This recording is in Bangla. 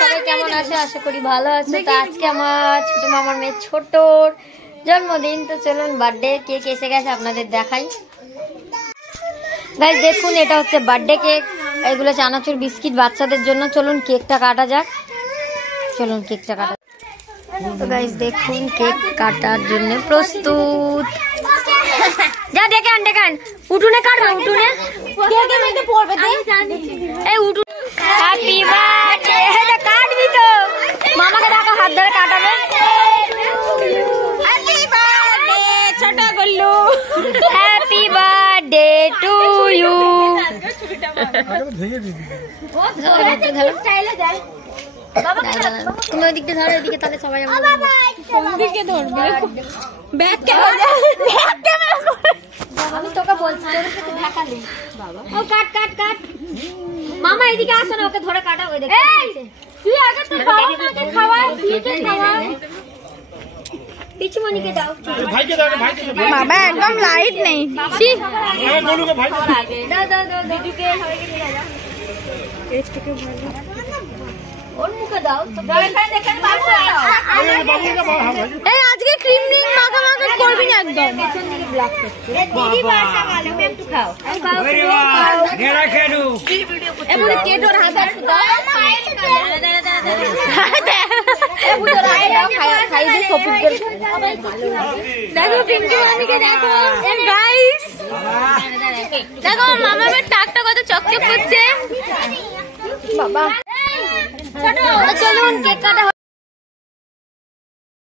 সবাই কেমন আছে? আশা করি ভালো আছে। তো আজকে আমার ছোট মামার মেয়ে ছোটর জন্মদিন, তো চলুন বার্থডে কেক এসে গেছে, আপনাদের দেখাই। গাইস দেখুন, এটা হচ্ছে বার্থডে কেক, এগুলো চানাচুর বিস্কিট বাচ্চাদের জন্য। চলুন কেকটা কাটা যাক, চলুন কেকটা কাটা। তো গাইস দেখুন, কেক কাটার জন্য প্রস্তুত। যা দেখেন দেখেন, উঠুনে কাটবে, উঠুনে এই উঠুন। হ্যাপি বার্থডে, এটা কাটবি তো, মামাকে দেখা হাত ধরে কাটাবে। হ্যাপি বার্থডে ছোট গল্লু, হ্যাপি বার্থডে টু ইউ। তুমি ওই দিকটা ধরো, ওইদিকে, তাহলে সবাই দিকে ধরবে। আমি তোকে বলছি, ও কাট কাট কাট। মামা এদিকে আসো না, ওকে ধরে কাটা। ওই দেখ, তুই আগে তো বাবাকে খাওয়া, পিছুমণিকে দাও। ভাইকে দাও, ভাইকে দাও। বাবা একদম লাইট নেই। বলুকে ভাই দাও দাও দাও, দিদিকে সবাইকে নিয়ে যাও। এটাকে ভালো ওর মুখে দাও। দেখেন দেখেন, বাবুকে দাও। এই আজকে ক্রিম রিং মাখা মাখা করবি না একদম। পেছন দিকে ব্লক করছে। দিদি বাসা ভালো, আমি একটু খাও। ওরে বাবা, নেড়া খেলু। এমন কেটোর হাত আছে দাও। এ বুঝো রাই দাও, খাই দি সপুট করে। দেখো পিঙ্কি মামিকে দেখো। গাইস দেখো মামার টাকটা কত চকচক করছে। বাবা চলুন কেক কাটা।